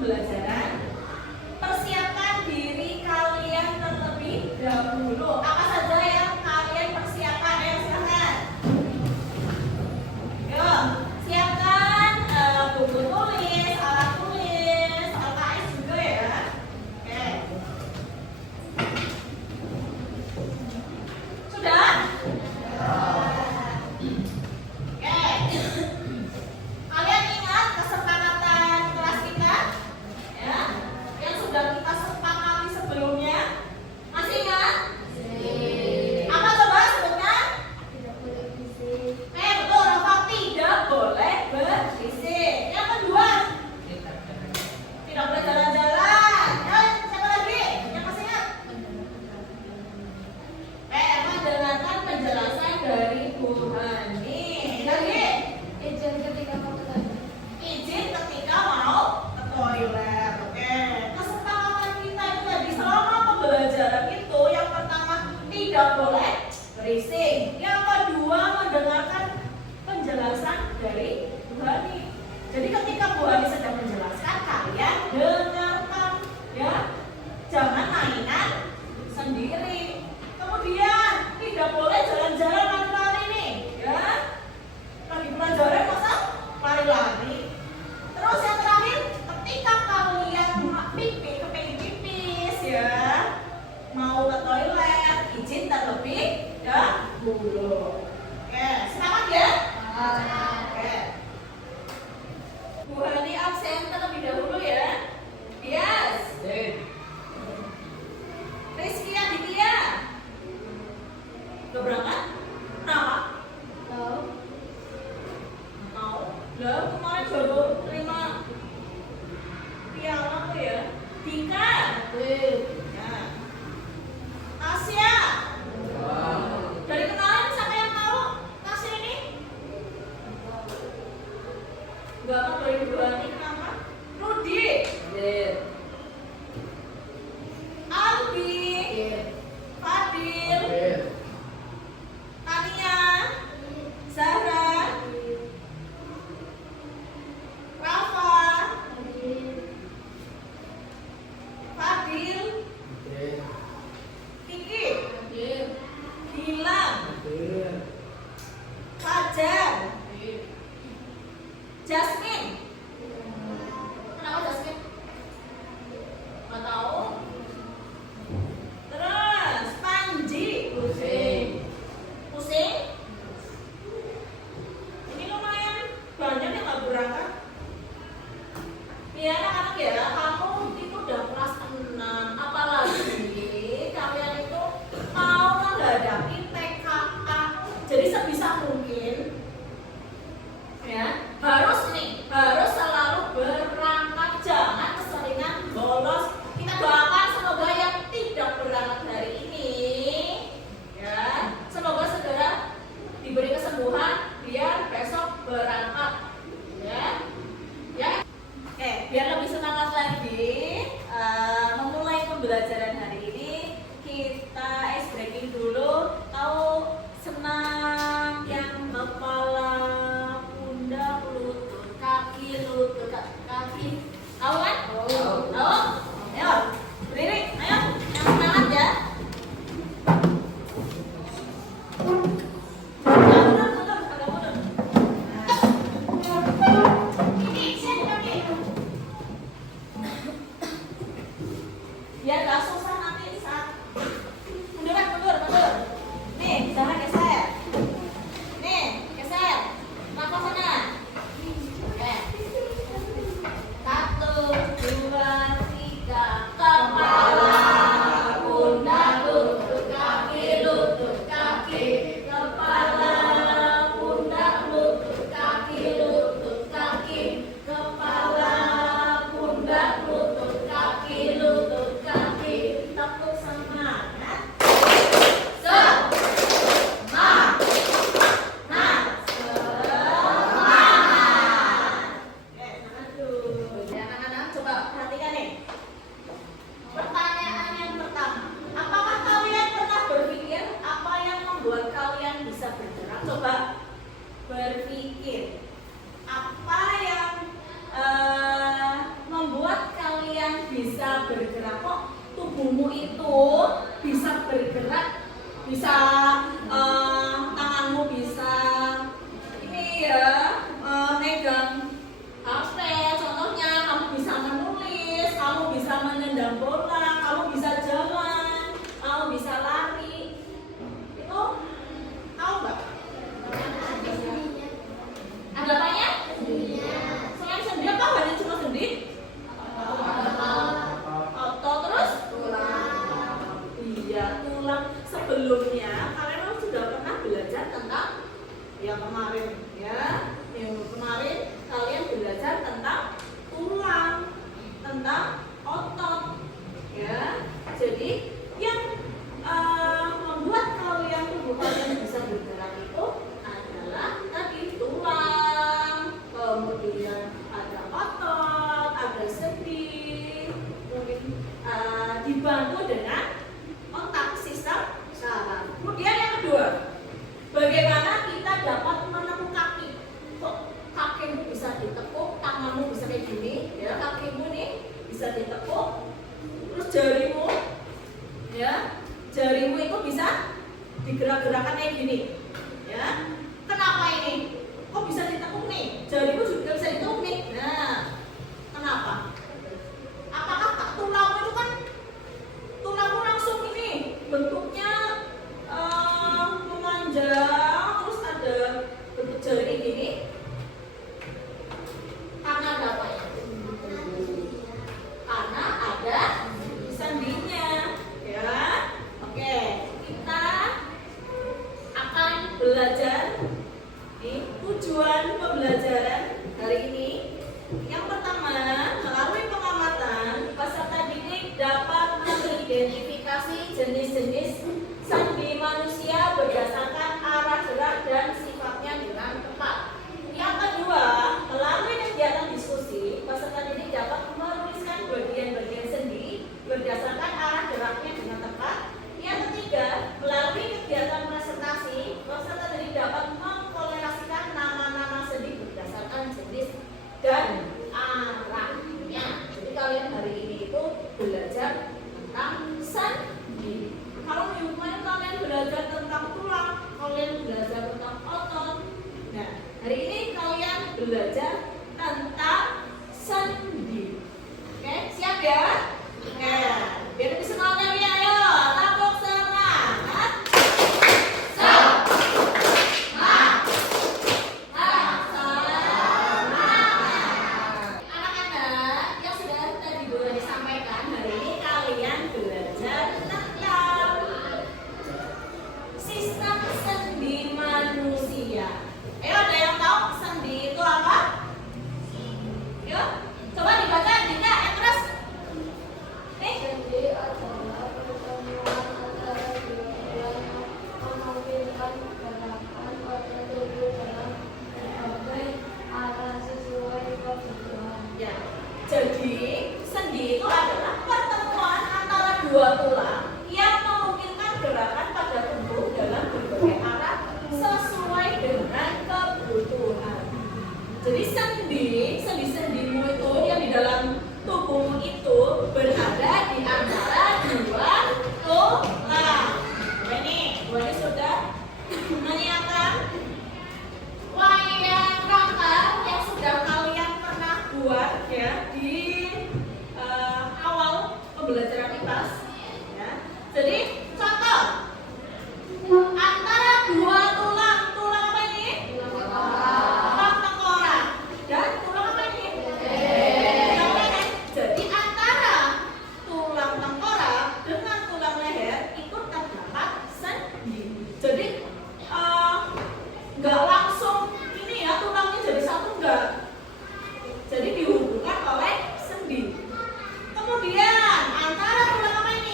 pembelajaran. Persiapkan diri kalian terlebih dahulu. Apa saja yang kalian persiapkan? Ayo silahkan. Yuk, siapkan buku tulis, alat tulis, LKS juga ya. Oke. Sudah? Kalian ingat kesepakatan kelas kita? Ya, yang sudah kita sepakati sebelumnya? Masih ingat? Apa coba sebutnya? Tidak boleh berisik. Betul, Rafa, tidak boleh berisik. Yang kedua, tidak boleh jalan-jalan. Dan siapa lagi? Yang masih ingat? Mendengarkan penjelasan dari Bu Hani. Lagi? Izin ketika mau ke toilet. Izin ketika mau ke toilet. Oke. Kesepakatan kita itu tadi selama pembelajaran itu yang pertama tidak boleh berisik. Yang kedua mendengarkan penjelasan dari Bu Hani. Jadi ketika Bu Hani sedang menjelaskan, kalian dengarkan ya. Jangan mainan sendiri. Kemudian tidak boleh jalan-jalan lari-lari nih, ya. Lagi pelajaran masa lari-lari. Terus yang terakhir, ketika kalian kepengen pipis ya, mau ke toilet, izin terlebih dahulu. Oke, semangat ya. Oke. Bu Hani absen terlebih dahulu ya. Yes. Rizky Aditya. Gak berangkat? Kenapa? Tahu? Mau? Lah kemarin baru terima piala tuh ya. Dika. Ya. Tasya. Dari kemarin siapa yang tahu Tasya ini? Gak mau dari Bu Hani, kenapa? Rudi. Albi. Fadil. Tania. Zahra. Rafa. Fadil. Kiki. Gilang. Fajar. Jasmine. Kenapa Jasmine? Nggak tahu. Terus Panji. Pusing? Ini lumayan banyak yang nggak berangkat. Ya anak-anak ya, kamu itu udah kelas 6, apalagi kalian itu mau menghadapi TKA. Jadi sebisa mungkin ya harus selalu berangkat, jangan keseringan bolos. Kita doakan semoga yang tidak berangkat hari ini ya, semoga segera diberi kesembuhan biar besok berangkat ya. Oke, biar lebih semangat lagi memulai pembelajaran hari ini, kita ice breaking dulu. Tahu senam yang kepala, pundak, lutut, kaki, kaki. Tahu kan? Tahu? Ayo, berdiri. Ayo, yang semangat ya. Biar gak susah tubuhmu itu bisa bergerak, bisa tanganmu bisa ini ya megang HP. Contohnya kamu bisa menulis, kamu bisa menendang bola, kamu bisa jalan, kamu bisa lari. Itu tahu nggak? Ada apanya? Selain sendi apa? Hanya cuma sendi? Otot terus? Iya, tulang. Sebelumnya kalian sudah pernah belajar tentang yang kemarin ya? Yang kemarin kalian belajar tentang tulang, tentang otot ya. Jadi yang membuat kalian tubuh kalian bisa bergerak itu adalah tadi tulang, kemudian ada otot, ada sendi, mungkin dibantu dengan otak, sistem saraf. Kemudian yang kedua, bagaimana kita dapat menekuk kaki? Kok kakimu bisa ditekuk, tanganmu bisa kayak gini, ya kakimu nih bisa ditekuk, terus jarimu, ya jarimu itu bisa digerak-gerakkan kayak gini, ya. Kenapa ini? Kok bisa ditekuk nih? Jarimu juga bisa ditekuk nih. Nah, kenapa? Apakah tulangmu itu kan tulangmu langsung ini bentuknya memanjang, terus ada bentuk jari gini? Karena ada apa ya? Karena ada sendinya, ya. Oke, kita akan belajar. Tujuan pembelajaran hari ini yang pertama, melalui pengamatan peserta didik dapat mengidentifikasi jenis-jenis sendi manusia berdasarkan arah gerak dan sifatnya dengan tepat. Yang kedua, melalui kegiatan diskusi, peserta didik dapat menuliskan bagian-bagian sendi berdasarkan arah geraknya dengan tepat. Yang ketiga, melalui kegiatan presentasi, peserta didik dapat mengkorelasikan nama-nama sendi berdasarkan jenis dan arahnya. Jadi kalian hari ini itu belajar tentang sendi. Kalau minggu kemarin kalian belajar tentang tulang, kalian belajar tentang otot. Nah, hari ini kalian belajar tentang sendi. Oke, siap ya? Oke, biar lebih semangat ya, ayo. Tepuk semangat. Anak-anak yang sudah tadi boleh disampaikan, hari ini kalian belajar tentang sistem sendi manusia. Ayo, ada yang tahu sendi itu apa? Yuk, coba dibaca, Dinda, yang keras. Nih. Sendi adalah pertemuan antara dua tulang menampilkan gerakan pada tubuh dalam berbagai arah sesuai kebutuhan. Ya, jadi sendi itu adalah pertemuan antara dua tulang yang memungkinkan gerakan pada tubuh dalam berbagai arah sesuai dengan kebutuhan. Jadi sendi-sendimu itu yang di dalam tubuhmu itu berada di antara dua tulang. Ini sudah menyiapkan wayang rakar yang sudah kalian pernah buat ya di awal pembelajaran IPAS. Ya. Jadi contoh antara dua tulang apa ini? Tulang tengkorak dan tulang apa ini? Tulang leher. Jadi antara tulang tengkorak dengan tulang leher itu terdapat sendi. Jadi nggak langsung ini ya tulangnya jadi satu, enggak. Jadi dihubungkan oleh sendi. Kemudian antara tulang apa ini?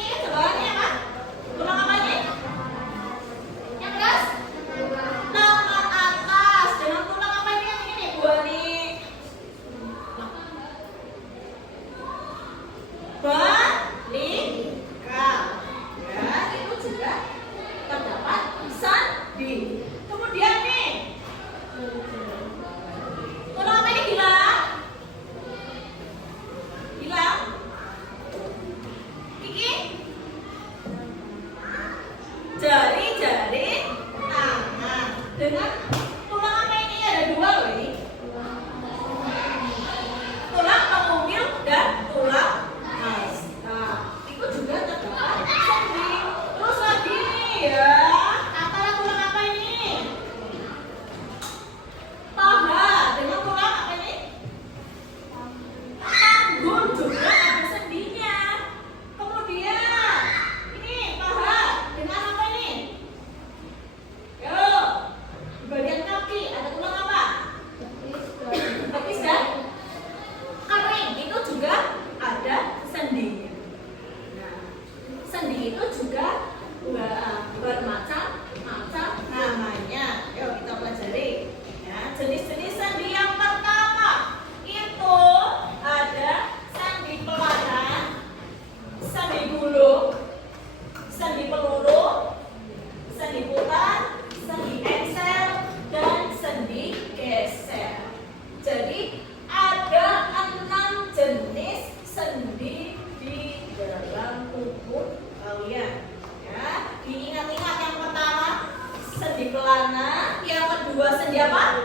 kalian. Ya, diingat-ingat yang pertama sendi pelana, yang kedua sendi apa?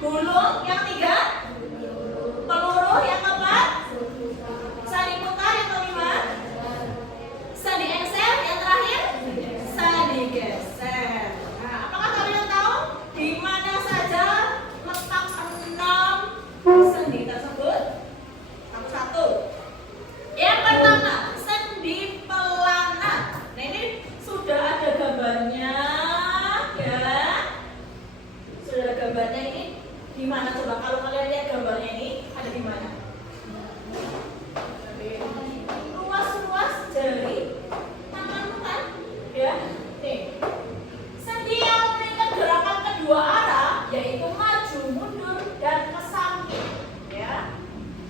Gulung, yang ketiga peluru, yang keempat sandi putar, yang kelima sandi engsel, yang terakhir sandi geser. Nah, apakah kalian tahu di mana saja letak 6 sendi tersebut? Satu-satu. Yang pertama, sendi pelana. Nah, ini sudah ada gambarnya, ya. Sudah ada gambarnya ini. Di mana coba kalau kalian lihat gambarnya ini ada di mana? Ruas-ruas jari tanganmu kan? Ya. Nih. Sendi yang memberikan gerakan kedua arah yaitu maju, mundur, dan ke samping. Ya.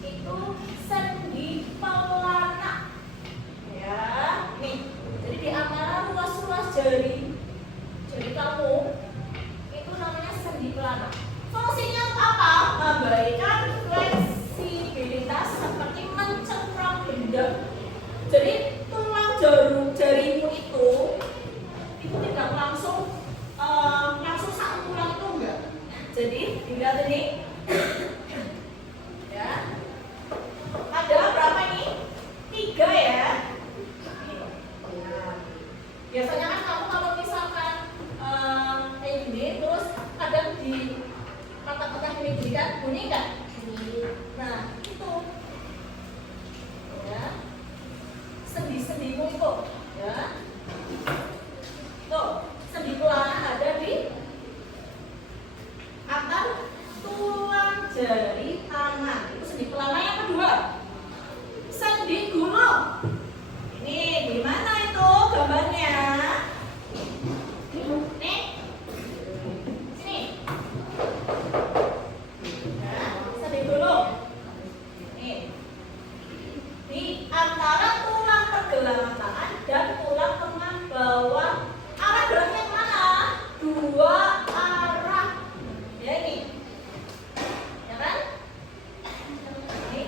Itu sendi pelana. Ya. Nih. Jadi di antara ruas-ruas jari kamu itu namanya sendi pelana. Fungsinya apa? Memberikan fleksibilitas seperti mencengkram benda. Jadi tulang jarimu itu tidak langsung satu tulang itu enggak. Jadi dilihat ini, ya. Ada berapa ini? 3 ya. Biasanya kan kamu kalau misalkan kayak gini, terus kadang di kotak-kotak ini gini kan, bunyi kan? Nah, itu ya, sendi-sendimu itu ya, tuh sendi pelana ada di akar tulang jari tangan. Itu sendi pelana. Yang kedua, sendi gulung. Ini gimana itu gambarnya? Nih, sini. Nah, sendi gulung. Nih, di antara tulang pergelangan tangan dan tulang lengan bawah. Arah geraknya kemana? 2 arah. Ya ini, ya kan? Nih,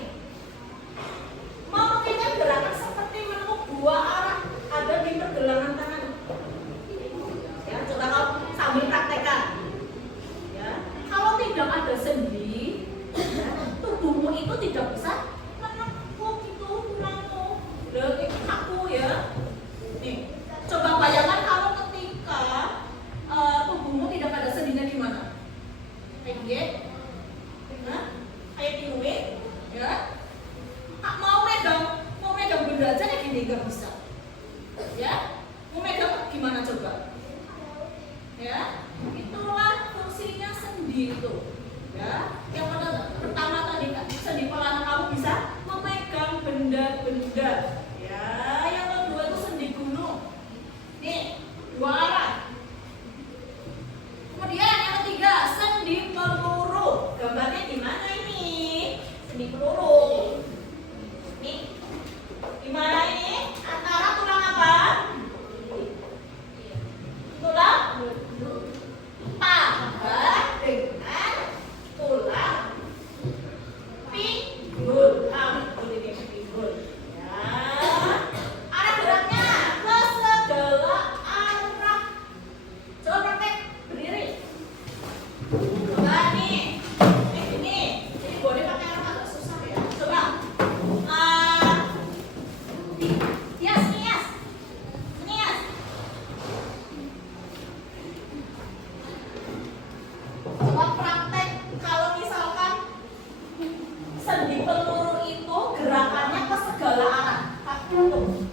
memungkinkan gerakan seperti menekuk 2 arah ada di pergelangan tangan. Ya, coba kamu sambil praktekkan. Ya, kalau tidak ada sendi, ya, tubuhmu itu tidak bisa menekuk itu tulangmu. Dari kaku ya. Nih, coba bayangkan kalau ketika tubuhmu tidak ada sendinya di mana? Kayak gini, nah, kayak pinuin, ya. Mau megang benda aja kayak gini nggak bisa. Ya, mau megang gimana coba? Ya, itulah fungsinya sendi itu. Ya, yang pertama tadi sendi pelana kamu bisa memegang benda-benda. Ya, yang kedua itu sendi gulung. Nih, 2 arah. Kemudian yang ketiga sendi peluru. Gambarnya gimana ini? Sendi peluru. Nih, gimana ini? Antara tulang apa? Tulang paha dengan tulang pinggul. Ini pinggul. Ya. Arah geraknya ke segala arah. Coba praktek berdiri. Coba nih. Ini boleh pakai arah agak susah ya. Coba. Nias. Coba praktek kalau misalkan sendi peluru itu gerakannya ke segala arah. Tuh.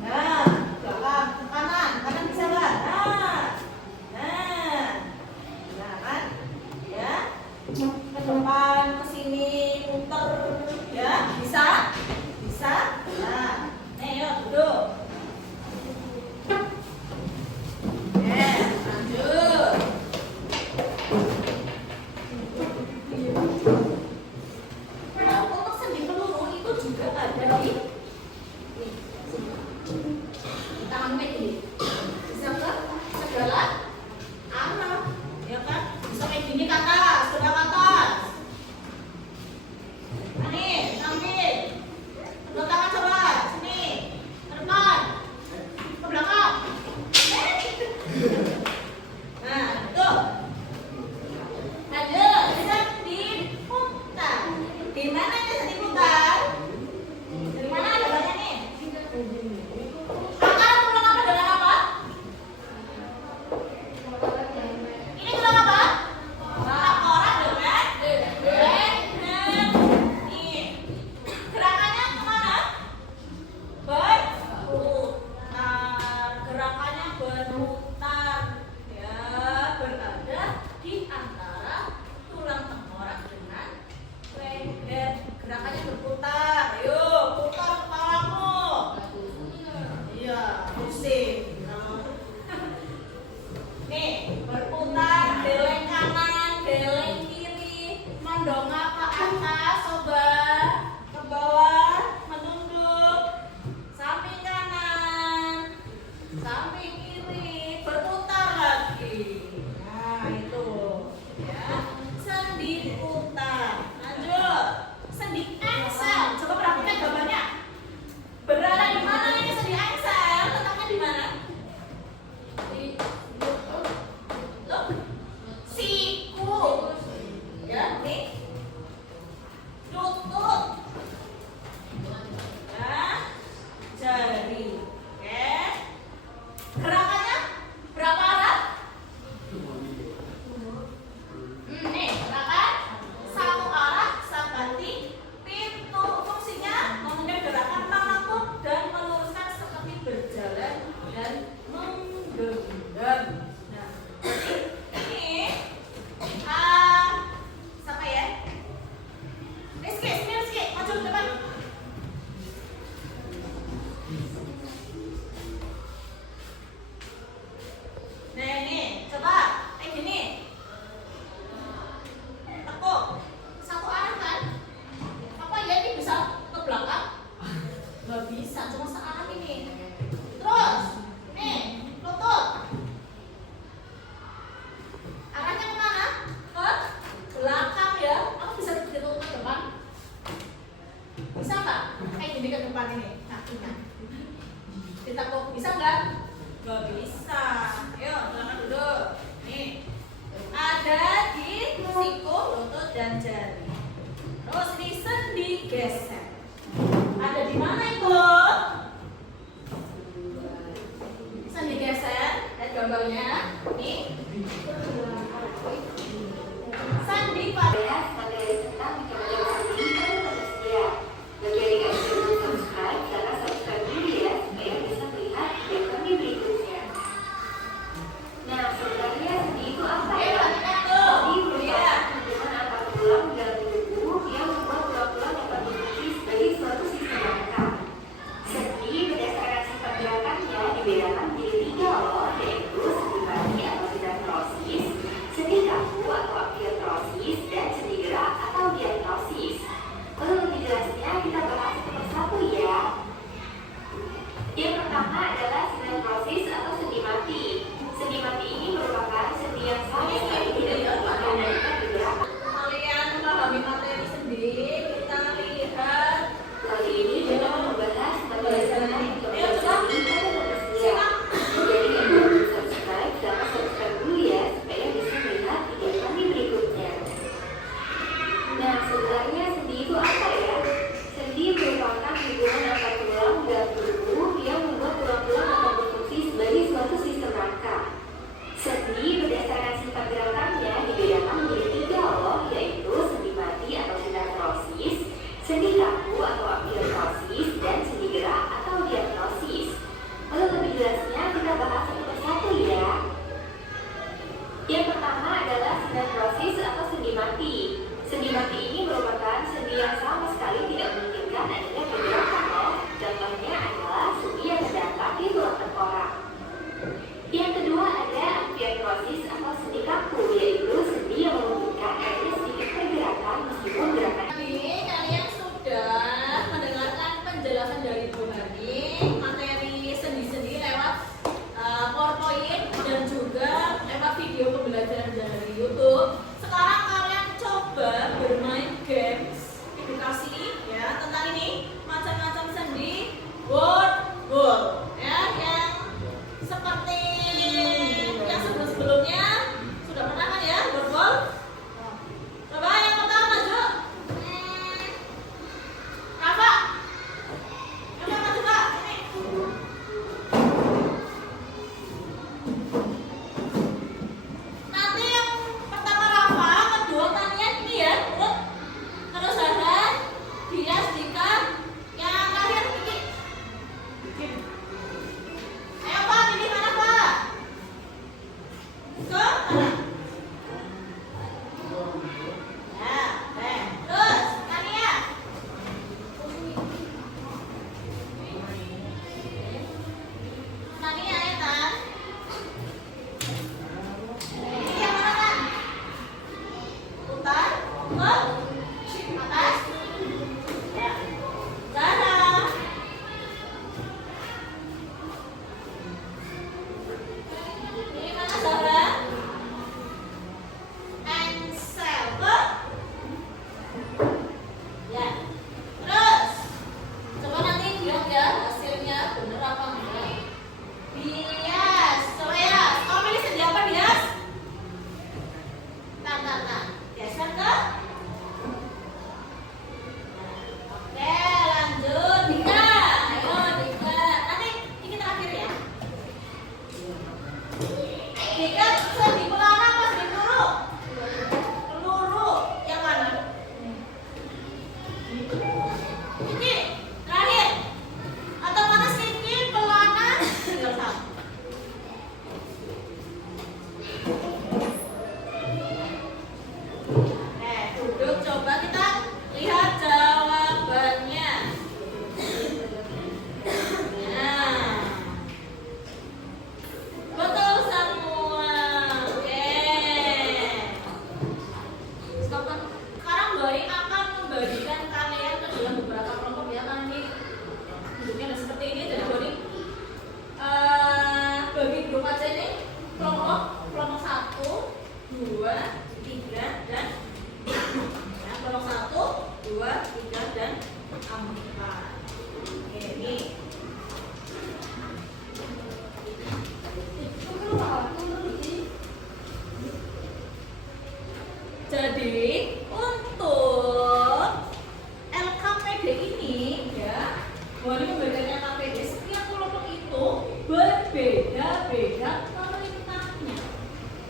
Nah, belakang ke kanan bisa nggak? Nah kan, ya. Ke depan, ke sini, muter, ya, bisa. Nah, yuk duduk. Lanjut. Nah, untuk sendi peluru itu juga ada di bisa ke belakang? Nggak bisa, cuma searah ini. Terus, nih, lutut. Arahnya kemana? Ke belakang ya. Aku bisa lutut ke depan? Bisa nggak? Kayak gini ke depan ini, kakinya. Ditekuk, bisa nggak? Nggak bisa. Ayo, jangan dulu. Nih, ada di siku, lutut, dan jari. Terus ini sendi geser. Ada di mana itu? Sendi geser. Lihat gambarnya. Nih. Sandi pada. 4. Oke, nih. Jadi untuk LKPD ini ya, boleh membedanya LKPD setiap kelompok itu berbeda-beda perintahnya.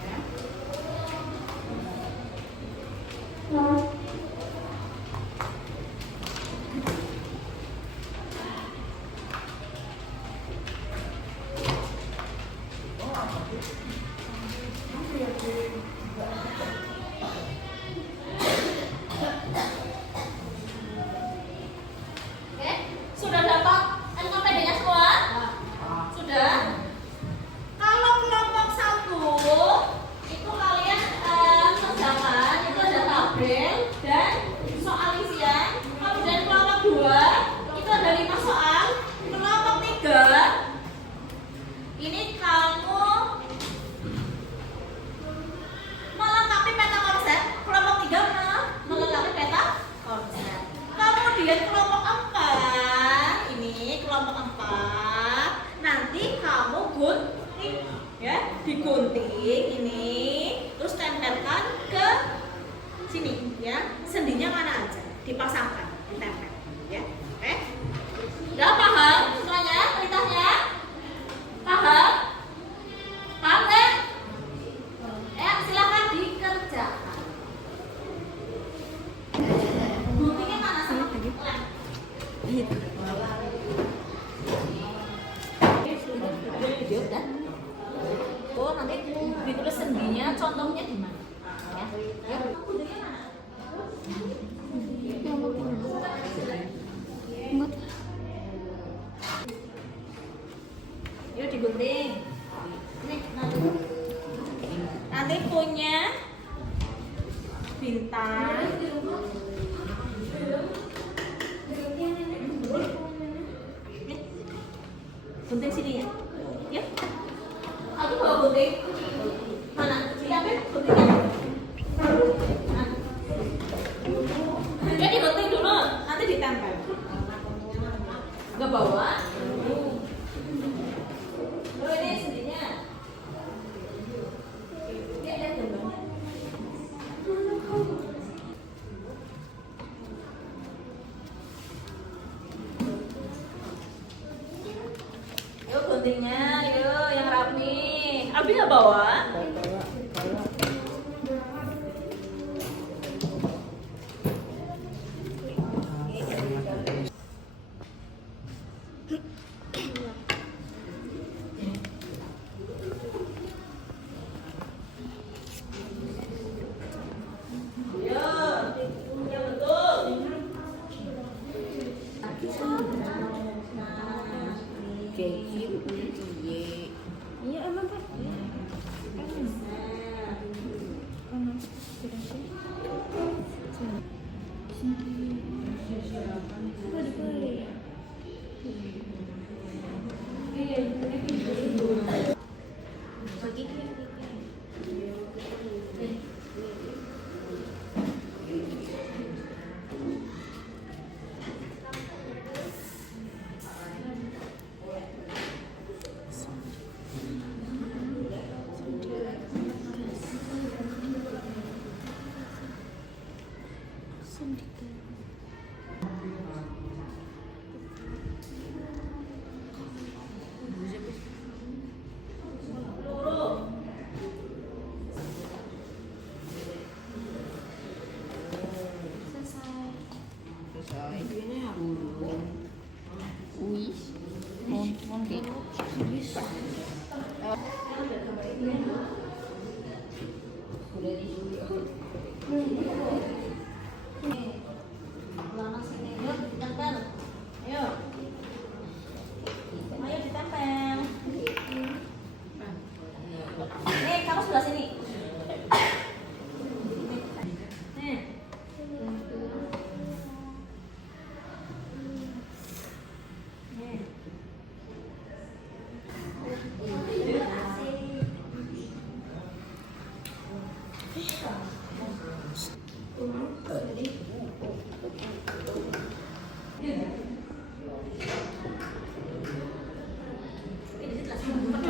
Ya. Oke, sudah dapat LKPD-nya semua? Sudah? Kalau kelompok 1 itu kalian kerjakan, itu ada tabel dan soal isian. Kemudian kelompok 2 itu ada 5 soal. Kelompok 3 ini kamu melengkapi peta konsep. Kelompok 3 melengkapi peta konsep. Kemudian kelompok 4 ini kelompok 4 nanti kamu gunting ya, digunting ini terus tempelkan ke sini ya, sendinya mana aja dipasangkan, ditempel ya. Oke, udah paham semuanya perintahnya? Paham? Paham kan? Ya, silakan dikerjakan. Guntingnya mana sama? Lem. Video udah. Oh, nanti ditulis sendinya, contohnya di mana? Ya. Ya. Guntingnya mana? Yuk digunting. Nih, nanti punya bintang. Gunting sini ya. Ya. Aku bawa gunting. Mana? Diambil guntingnya. Nah. Ya digunting dulu, nanti ditempel. Enggak bawa. Oh, ini sendinya. Ya, lihat gambarnya. Yuk guntingnya, yuk yang rapi. Abi nggak bawa? Iya emang Pak.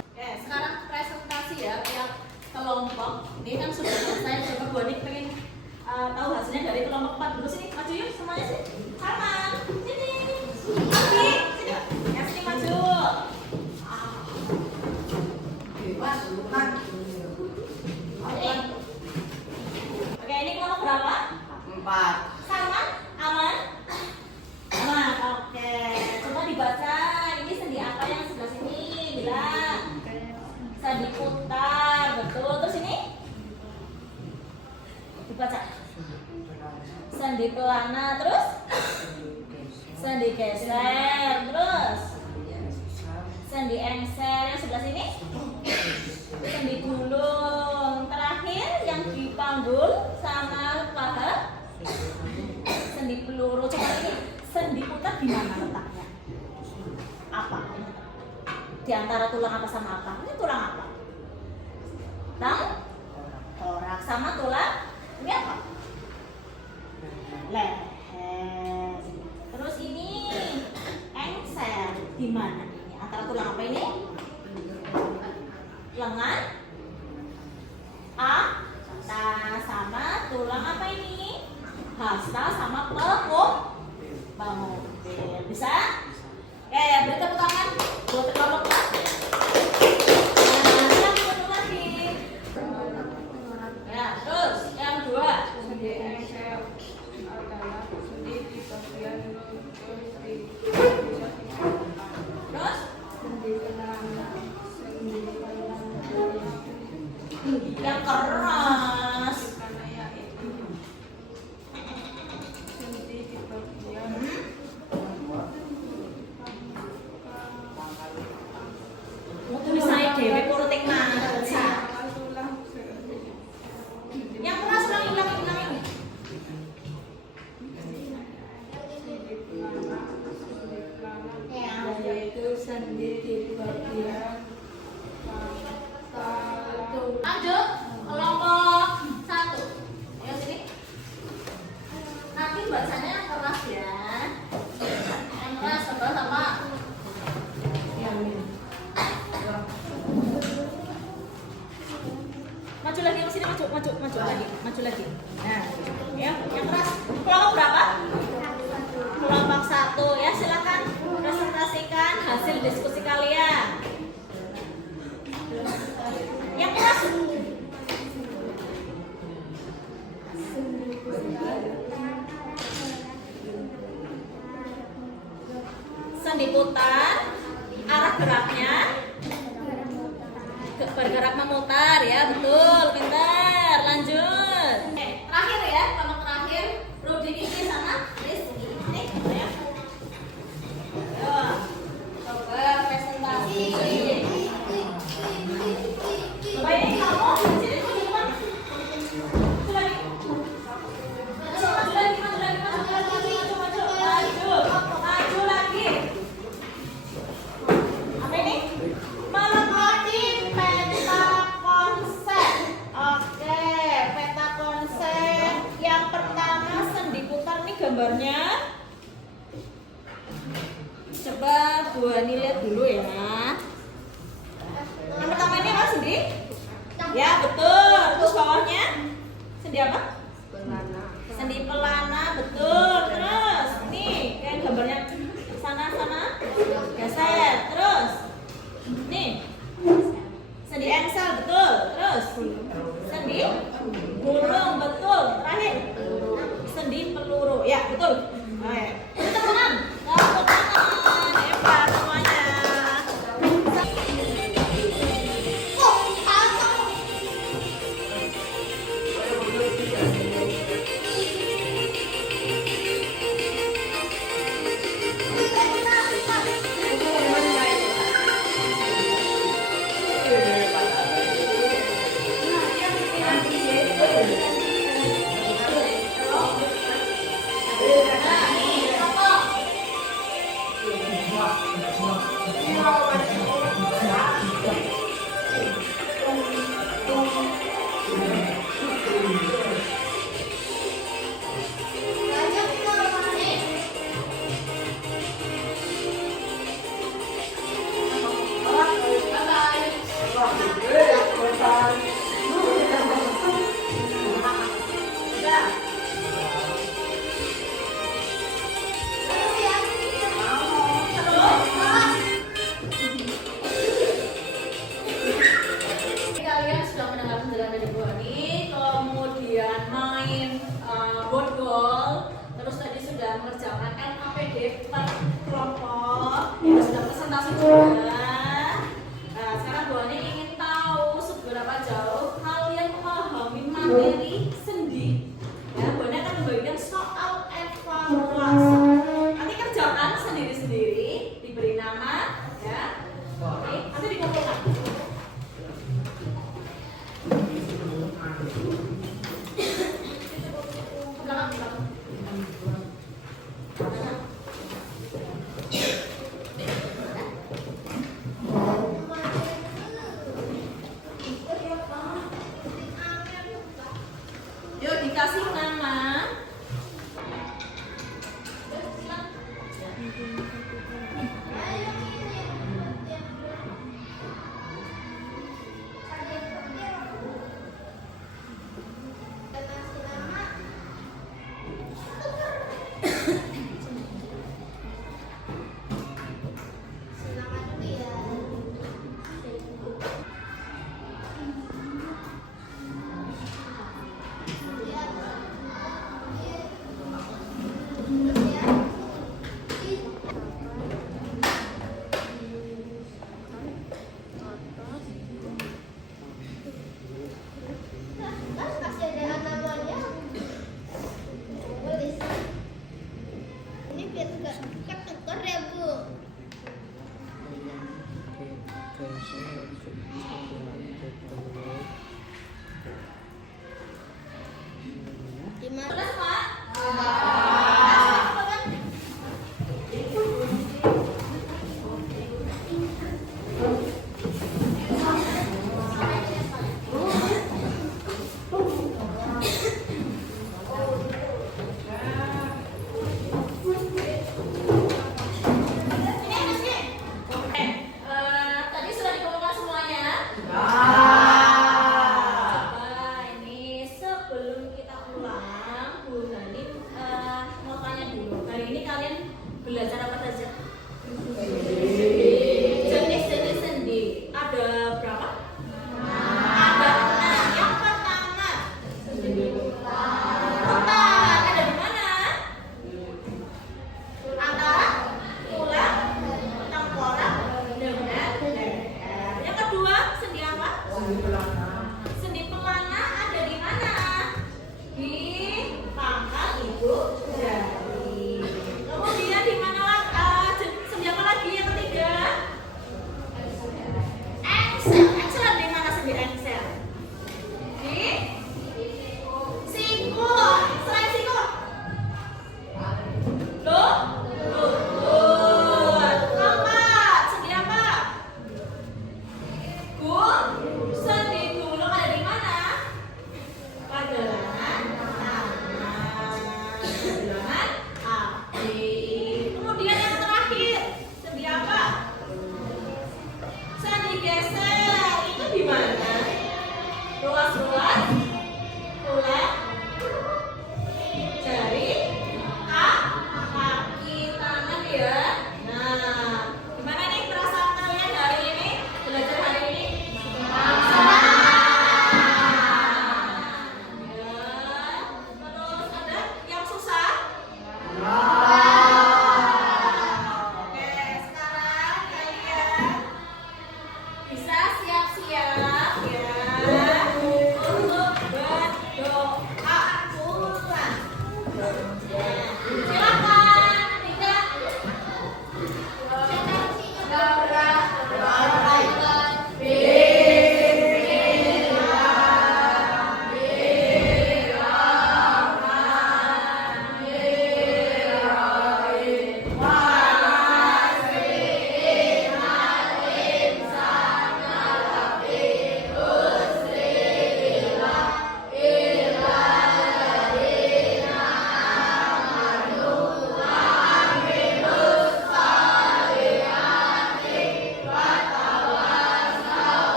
Oke, sekarang presentasi ya tiap kelompok. Ini kan sudah selesai. Coba Bu Anik pengen tahu hasilnya dari kelompok 4 dulu. Sini maju yuk semuanya sini. Harman, sini. Abi, sini. Yang sini maju. Ini. Oke, ini kelompok berapa? 4. Sama? Aman? Aman, oke. Coba dibaca. Ini sendi apa yang sebelah sini? Bilang. Sendi putar, betul. Terus ini? Dibaca. Sendi pelana, terus? Sendi geser, terus? Sendi engser yang sebelah sini? Sendi gulung. Terakhir yang dipanggul sama paha? Sendi peluru. Coba ini sendi putar di mana letaknya? Apa? Di antara tulang apa sama apa? Ini tulang apa? Torak sama tulang ini apa? Leher. Terus ini engser di mana ini? Antara tulang apa ini? Lengan. Sama tulang apa ini? Hasta sama pemukul. Bisa? Ya, beri tepuk tangan buat kelompok kelas. Ya, terus yang kedua. Sendi engser adalah sendi di bagian lutut di Terus sendi pelana yang keras. karena yaitu sendi di bagian Tulis saya dewe kuruting maca. tulang Yang keras ulang. yaitu sendi di bagian satu. Lanjut kelompok 1. Ayo sini. Nanti bacanya yang keras ya. Yang keras sama. Maju lagi ke sini, maju lagi. Nah, ya, yang keras. Kelompok berapa? Kelompok 1 ya, silakan presentasikan hasil diskusi kalian. Yang keras. Sendi putar, arah geraknya bergerak memutar ya, betul, pintar. Lanjut. Oke, terakhir ya, kelompok terakhir. Rudi ini sama Rizky. Nih, ya. Ayo, coba presentasi. Coba ini kamu sini di depan. Maju lagi. Maju lagi. Apa ini? Melengkapi peta konsep. Oke, peta konsep. Yang pertama sendi putar nih gambarnya. Coba Bu Ani lihat dulu ya. Yang pertama ini apa sendi? Ya betul. Terus bawahnya sendi apa? Sendi pelana, betul. Terus nih kayak gambarnya sana geser. Terus nih sendi engsel, betul. Terus sendi gulung, betul. Terakhir sendi peluru, ya betul. Oke, tepuk tangan. Tepuk tangan. Hebat semuanya. ekor ya Bu. Ayam, 3, 4, 5, 6, 7, 8, 9, 10.